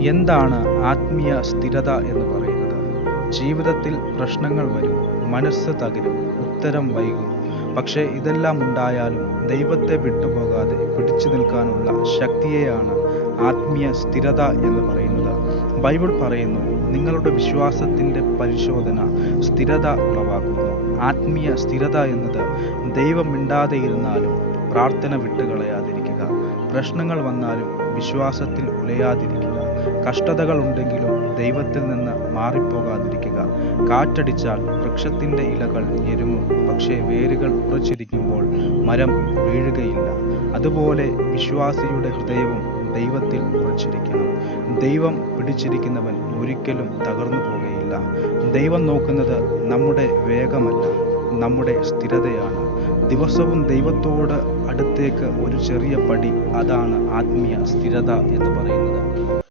എന്താണ് ആത്മീയ സ്ഥിരത എന്ന് പറയുന്നത്? ജീവിതത്തിൽ പ്രശ്നങ്ങൾ വരും മനസ്സ് തകരും ഉത്തരം വൈകും. പക്ഷേ ഇതെല്ലാം ഉണ്ടായാലും ദൈവത്തെ വിട്ടുപോകാതെ പിടിച്ചു നിൽക്കാനുള്ള ശക്തിയെയാണ് ആത്മീയ സ്ഥിരത എന്ന് പറയുന്നത്. ബൈബിൾ പറയുന്നു നിങ്ങളുടെ വിശ്വാസത്തിന്റെ പരിശോധന സ്ഥിരത ഉളവാക്കുന്നു. ആത്മീയ സ്ഥിരത എന്നത് ദൈവം മിണ്ടാതെ ഇരുന്നാലും പ്രാർത്ഥന വിട്ടുകളയാതിരിക്കുക. പ്രശ്നങ്ങൾ വന്നാലും വിശ്വാസത്തിൽ ഉലയാതിരിക്കുക. കഷ്ടതകൾ ഉണ്ടെങ്കിലും ദൈവത്തിൽ നിന്ന് മാറിപ്പോകാതിരിക്കുക. കാറ്റടിച്ചാൽ വൃക്ഷത്തിന്റെ ഇലകൾ ഞെരുങ്ങും. പക്ഷേ വേരുകൾ ഉറച്ചിരിക്കുമ്പോൾ മരം വീഴുകയില്ല. അതുപോലെ വിശ്വാസിയുടെ ഹൃദയവും ദൈവത്തിൽ ഉറച്ചിരിക്കണം. ദൈവം പിടിച്ചിരിക്കുന്നവൻ ഒരിക്കലും തകർന്നു പോകുകയില്ല ദൈവം നോക്കുന്നത് നമ്മുടെ വേഗമല്ല നമ്മുടെ സ്ഥിരതയാണ്. ദിവസവും ദൈവത്തോട് അടുത്തേക്ക് ഒരു ചെറിയ പടി അതാണ് ആത്മീയ സ്ഥിരത എന്ന് പറയുന്നത്.